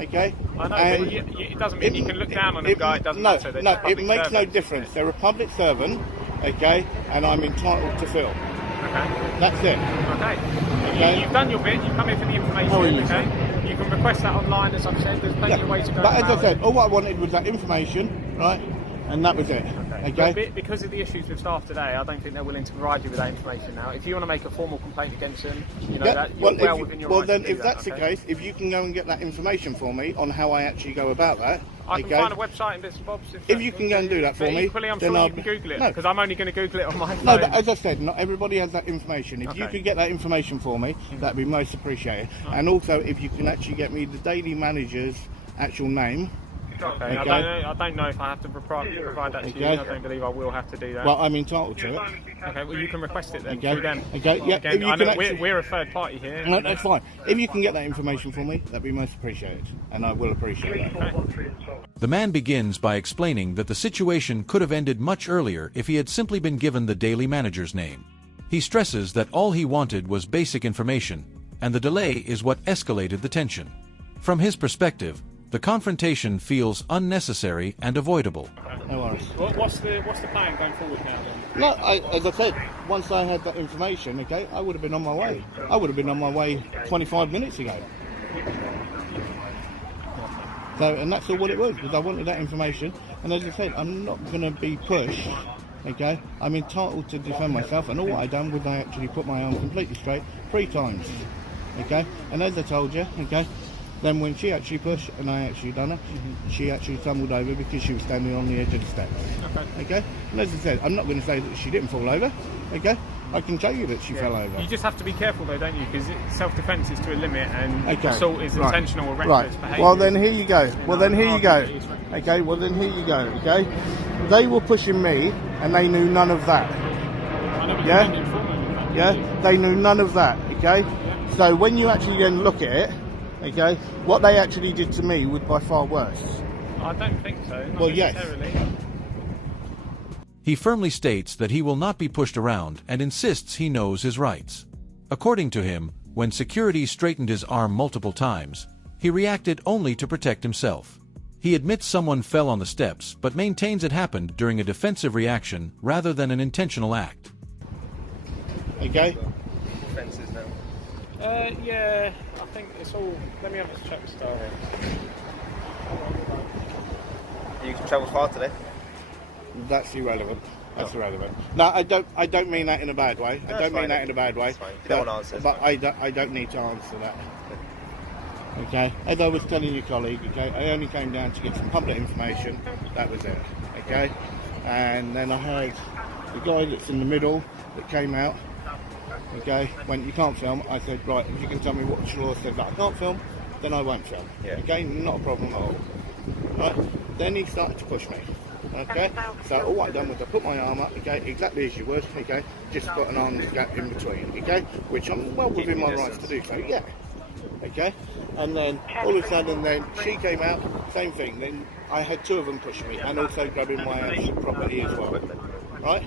okay? I know, but it doesn't mean you can look down on a guy. It doesn't matter. No, it makes no difference. They're a public servant, okay, and I'm entitled to film. Okay. That's it. Okay. You've done your bit. You've come in for the information. Okay. You can request that online, as I've said. There's plenty of ways to go. But as I said, all I wanted was that information, right? And that was it. Okay. But because of the issues with staff today, I don't think they're willing to provide you with that information now. If you want to make a formal complaint against them, you know that you're well within your rights. Well, then, if that's the case, if you can go and get that information for me on how I actually go about that, I can find a website and bits and bobs. If you can go and do that for me, equally, I'm sure you can Google it, because I'm only going to Google it on my phone. No, but as I said, not everybody has that information. If you could get that information for me, that'd be most appreciated. And also, if you can actually get me the daily manager's actual name. Okay. I don't know if I have to provide that to you. I don't believe I will have to do that. Well, I'm entitled to it. Okay, well, you can request it then through them. Okay, yeah. Again, I know we're a third party here. No, that's fine. If you can get that information for me, that'd be most appreciated. And I will appreciate that. Okay. The man begins by explaining that the situation could have ended much earlier if he had simply been given the daily manager's name. He stresses that all he wanted was basic information, and the delay is what escalated the tension. From his perspective, the confrontation feels unnecessary and avoidable. No worries. What's the plan going forward now then? No, as I said, once I had that information, okay, I would have been on my way. I would have been on my way 25 minutes ago. So, and that's all what it was, because I wanted that information. And as I said, I'm not going to be pushed, okay? I'm entitled to defend myself, and all I done was I actually put my arm completely straight 3 times, okay? And as I told you, okay, then when she actually pushed and I actually done it, she actually tumbled over because she was standing on the edge of the steps. Okay? And as I said, I'm not going to say that she didn't fall over. Okay? I can tell you that she fell over. You just have to be careful though, don't you? Because self-defence is to a limit and assault is intentional or reckless behaviour. Well then here you go. Okay? Well then here you go. Okay? They were pushing me and they knew none of that. Yeah? They knew none of that. Okay? So when you actually then look at it, okay, what they actually did to me was by far worse. I don't think so. Well, yes. He firmly states that he will not be pushed around and insists he knows his rights. According to him, when security straightened his arm multiple times, he reacted only to protect himself. He admits someone fell on the steps, but maintains it happened during a defensive reaction rather than an intentional act. Okay? Fences now. Yeah, I think it's all. Let me have a check style here. You travelled far today? That's irrelevant. That's irrelevant. No, I don't mean that in a bad way. I don't mean that in a bad way. That's fine. You don't want to answer. But I don't need to answer that. Okay? As I was telling your colleague, okay, I only came down to get some public information. That was it. Okay? And then I had the guy that's in the middle that came out. Okay, when you can't film, I said, right, if you can tell me what the law says that I can't film, then I won't film. Yeah. Okay, not a problem at all. Right, then he started to push me. Okay, so all I done was I put my arm up, okay, exactly as you would, okay, just put an arm gap in between, okay, which I'm well within my rights to do so, yeah. Okay, and then all of a sudden then she came out, same thing, then I had 2 of them pushing me and also grabbing my actual property as well. Right?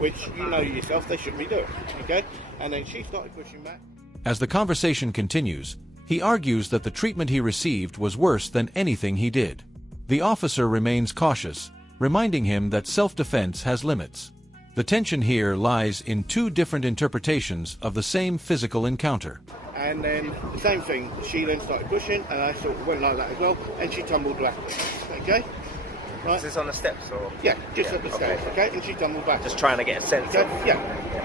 Which you know yourself they shouldn't be doing. Okay? And then she started pushing back. As the conversation continues, he argues that the treatment he received was worse than anything he did. The officer remains cautious, reminding him that self-defense has limits. The tension here lies in 2 different interpretations of the same physical encounter. And then the same thing, she then started pushing and I sort of went like that as well and she tumbled back. Okay? Right. Is this on the steps or? Yeah, just at the steps, okay? And she tumbled back. Just trying to get a sense of. Yeah,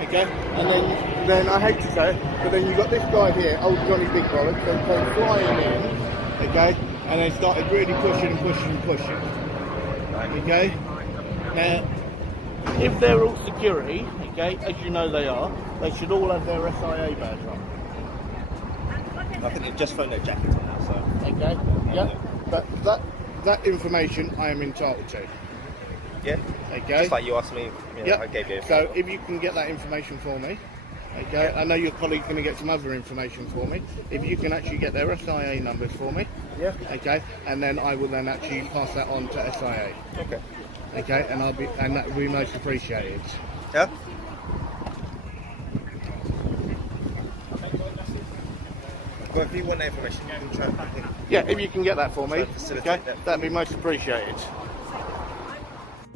okay? And then I hate to say it, but then you got this guy here, old Johnny Big Bollocks, so came flying in, okay? And they started really pushing and pushing and pushing. Okay? Now, if they're all security, okay, as you know they are, they should all have their SIA badge on. I think they've just thrown their jackets on now, so. Okay? Yeah. But that information I am entitled to. Yeah. Okay. Just like you asked me, I gave you. So if you can get that information for me, okay. I know your colleague's going to get some other information for me. If you can actually get their SIA numbers for me, okay, and then I will then actually pass that on to SIA. Okay. Okay, and that will be most appreciated. Yeah. Well, if you want that information, you can try and back in. Yeah, if you can get that for me, Try and facilitate okay, that. that'd be most appreciated.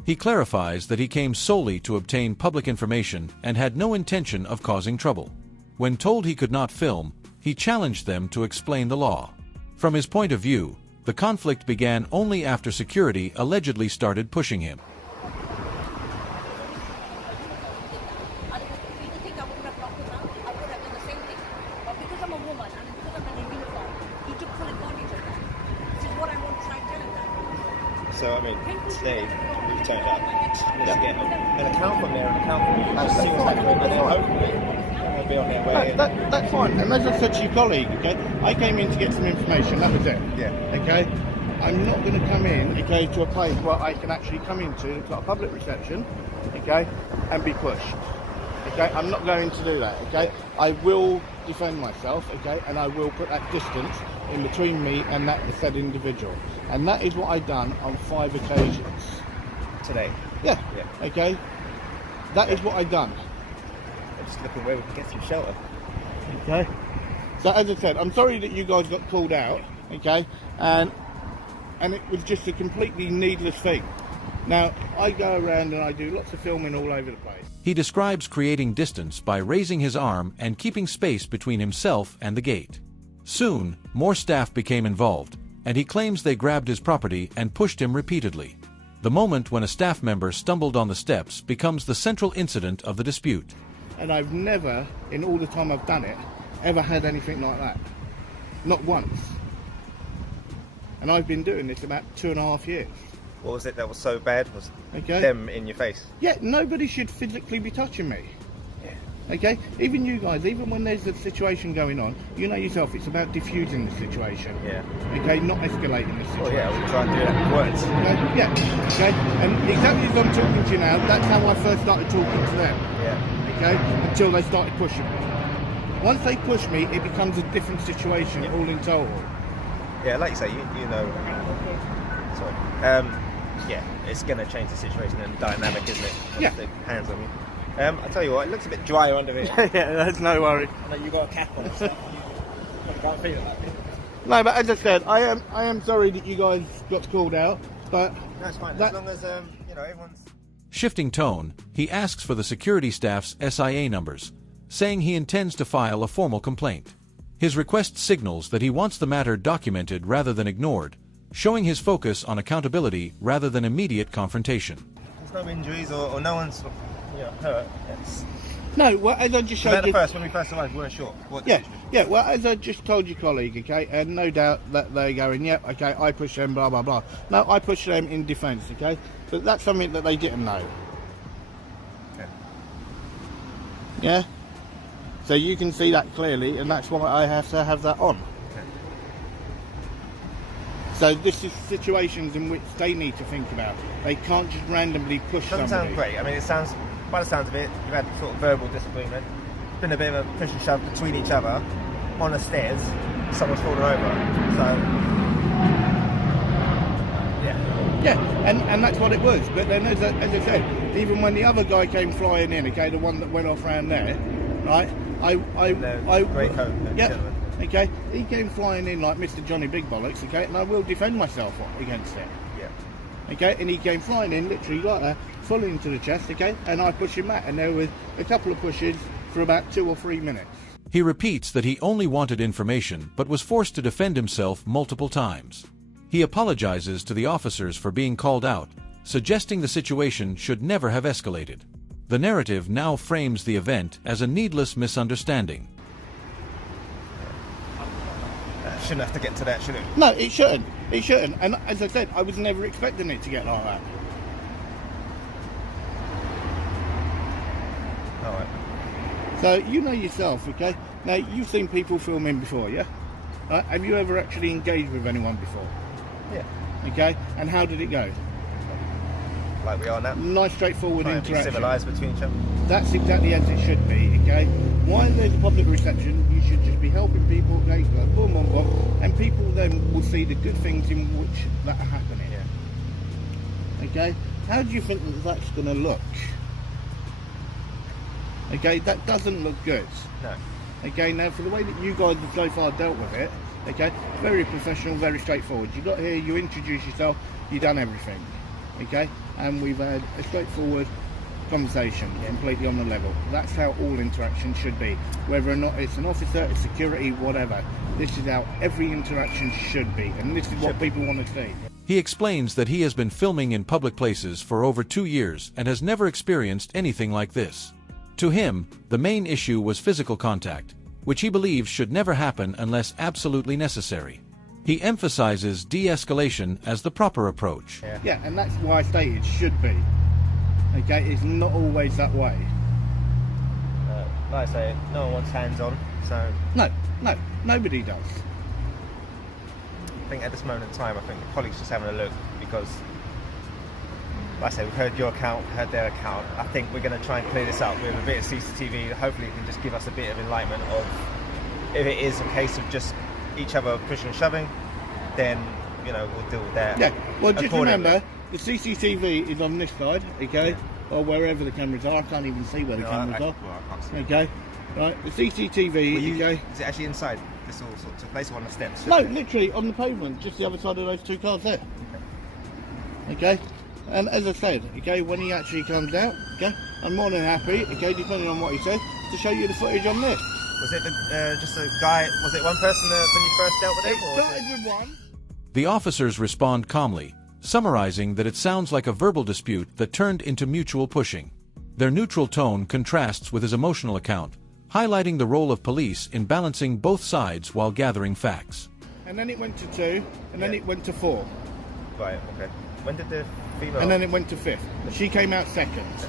He clarifies that he came solely to obtain public information and had no intention of causing trouble. When told he could not film, he challenged them to explain the law. From his point of view, the conflict began only after security allegedly started pushing him. So, I mean, today we've turned up to get an account from there, an account from you. As soon as that goes, and then hopefully they'll be on their way. That's fine. And as I said to your colleague, okay, I came in to get some information, that was it. Yeah. Okay? I'm not going to come in, okay, to a place where I can actually come into, it's got a public reception, okay, and be pushed. Okay? I'm not going to do that, okay? I will defend myself, okay, and I will put that distance in between me and that said individual. And that is what I've done on 5 occasions. Today. Yeah. Yeah. Okay? That is what I've done. I'm just looking where we can get some shelter. Okay? So as I said, I'm sorry that you guys got called out, okay? And it was just a completely needless thing. Now, I go around and I do lots of filming all over the place. He describes creating distance by raising his arm and keeping space between himself and the gate. Soon, more staff became involved, and he claims they grabbed his property and pushed him repeatedly. The moment when a staff member stumbled on the steps becomes the central incident of the dispute. And I've never, in all the time I've done it, ever had anything like that. Not once. And I've been doing this about 2.5 years. What was it that was so bad? Was Okay. them in your face? Yeah, nobody should physically be touching me. Yeah. Okay? Even you guys, even when there's a situation going on, you know yourself, it's about diffusing the situation. Yeah. Okay? Not escalating the situation. Well, yeah, we'll try and do that with words. Okay? Yeah. Okay? And exactly as I'm talking to you now, that's how I first started talking to them. Yeah. Okay? Until they started pushing me. Once they push me, it becomes a different situation, all in total. Yeah, like you say, you know. Sorry. Yeah, it's going to change the situation and dynamic, isn't it? Once Yeah. they hands on you. I tell you what, it looks a bit drier under it. Yeah, that's no worry. I know you got a cap on, so you can't feel it like that. No, but as I said, I am sorry that you guys got called out, but No, it's fine. That- As long as you know everyone's. Shifting tone, he asks for the security staff's SIA numbers, saying he intends to file a formal complaint. His request signals that he wants the matter documented rather than ignored, showing his focus on accountability rather than immediate confrontation. There's no injuries or no one's hurt. no. Well, as I just showed you, When we first arrived, we weren't sure. What yeah, yeah. Well, as I just told your colleague, okay, and no doubt that they're going, yeah, okay, I push them, blah blah blah. No, I push them in defence, okay, but that's something that they didn't know. Okay. Yeah. So you can see that clearly, and that's why I have to have that on. So this is situations in which they need to think about. They can't just randomly push Doesn't somebody. sound great. I mean, it sounds, by the sounds of it, you've had sort of verbal disagreement. It's been a bit of a push and shove between each other on the stairs. Someone's fallen over. So, yeah. Yeah, and that's what it was. But then, as I said, even when the other guy came flying in, okay, the one that went off round there, right? Grey coat, yeah, gentleman. okay. He came flying in like Mr. Johnny Big Bollocks, okay, and I will defend myself against it. Yeah. Okay, and he came flying in literally like that, full into the chest, okay, and I pushed him back, and there was a couple of pushes for about 2 or 3 minutes. He repeats that he only wanted information but was forced to defend himself multiple times. He apologizes to the officers for being called out, suggesting the situation should never have escalated. The narrative now frames the event as a needless misunderstanding. Shouldn't have to get to that, should it? No, it shouldn't. It shouldn't. And as I said, I was never expecting it to get like that. Alright. So you know yourself, okay? Now you've seen people filming before, yeah? Have you ever actually engaged with anyone before? Yeah. Okay? And how did it go? Like we are now. Nice, straightforward Try and be interaction. civilised between each other. That's exactly as it should be, okay? While there's a public reception, you should just be helping people, okay? Go boom, boom, boom, and people then will see the good things in which that are happening. Yeah. Okay? How do you think that that's going to look? Okay, that doesn't look good. No. Okay, now for the way that you guys have so far dealt with it, okay, very professional, very straightforward. You got here, you introduce yourself, you done everything, okay, and we've had a straightforward conversation, completely on the level. That's how all interactions should be, whether or not it's an officer, it's security, whatever. This is how every interaction should be, and this is what people want to see. He explains that he has been filming in public places for over 2 years and has never experienced anything like this. To him, the main issue was physical contact, which he believes should never happen unless absolutely necessary. He emphasizes de-escalation as the proper approach. Yeah, and that's why I stated should be. Okay, it's not always that way. Like I say, no one wants hands on, so... No, nobody does. I think at this moment in time, I think the colleagues just having a look because, like I say, we've heard your account, heard their account. I think we're going to try and clear this up with a bit of CCTV. Hopefully, it can just give us a bit of enlightenment of if it is a case of just each other pushing and shoving, then we'll deal with that. Yeah. Well, just remember the CCTV is on this side, okay, or wherever the cameras are. I can't even see where the cameras are. Well, I can't see. Okay, right. The CCTV, okay. Is it actually inside? This all sort of took place on the steps? No, literally on the pavement, just the other side of those two cars there. Okay, and as I said, okay, when he actually comes out, okay, I'm more than happy, okay, depending on what he says, to show you the footage on this. Was it just a guy? Was it one person when you first dealt with it? It started with one. The officers respond calmly, summarizing that it sounds like a verbal dispute that turned into mutual pushing. Their neutral tone contrasts with his emotional account, highlighting the role of police in balancing both sides while gathering facts. And then it went to 2, and then it went to 4. Right, okay. When did the female... And then it went to 5th. She came out 2nd.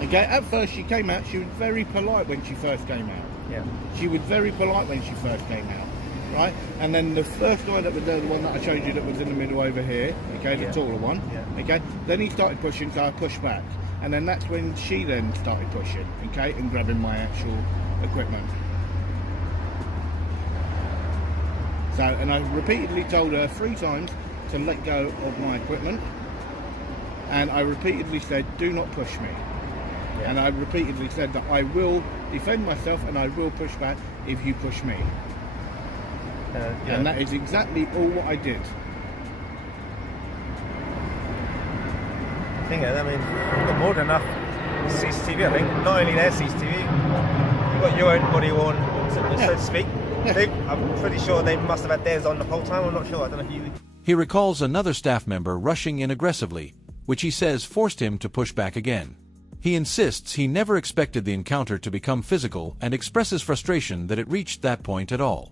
Okay, at first she came out, she was very polite when she first came out. Yeah. She was very polite when she first came out, right? And then the first guy that was there, the one that I showed you that was in the middle over here, okay, the taller one, okay, then he started pushing, so I pushed back. And then that's when she then started pushing, okay, and grabbing my actual equipment. So, and I repeatedly told her 3 times to let go of my equipment. And I repeatedly said, do not push me. Yeah. And I repeatedly said that I will defend myself and I will push back if you push me. And that is exactly all what I did. I mean, you've got more than enough CCTV, I think. Not only their CCTV, you've got your own body worn, so to speak. Yeah. I'm pretty sure they must have had theirs on the whole time. I'm not sure. I don't know if you... He recalls another staff member rushing in aggressively, which he says forced him to push back again. He insists he never expected the encounter to become physical and expresses frustration that it reached that point at all.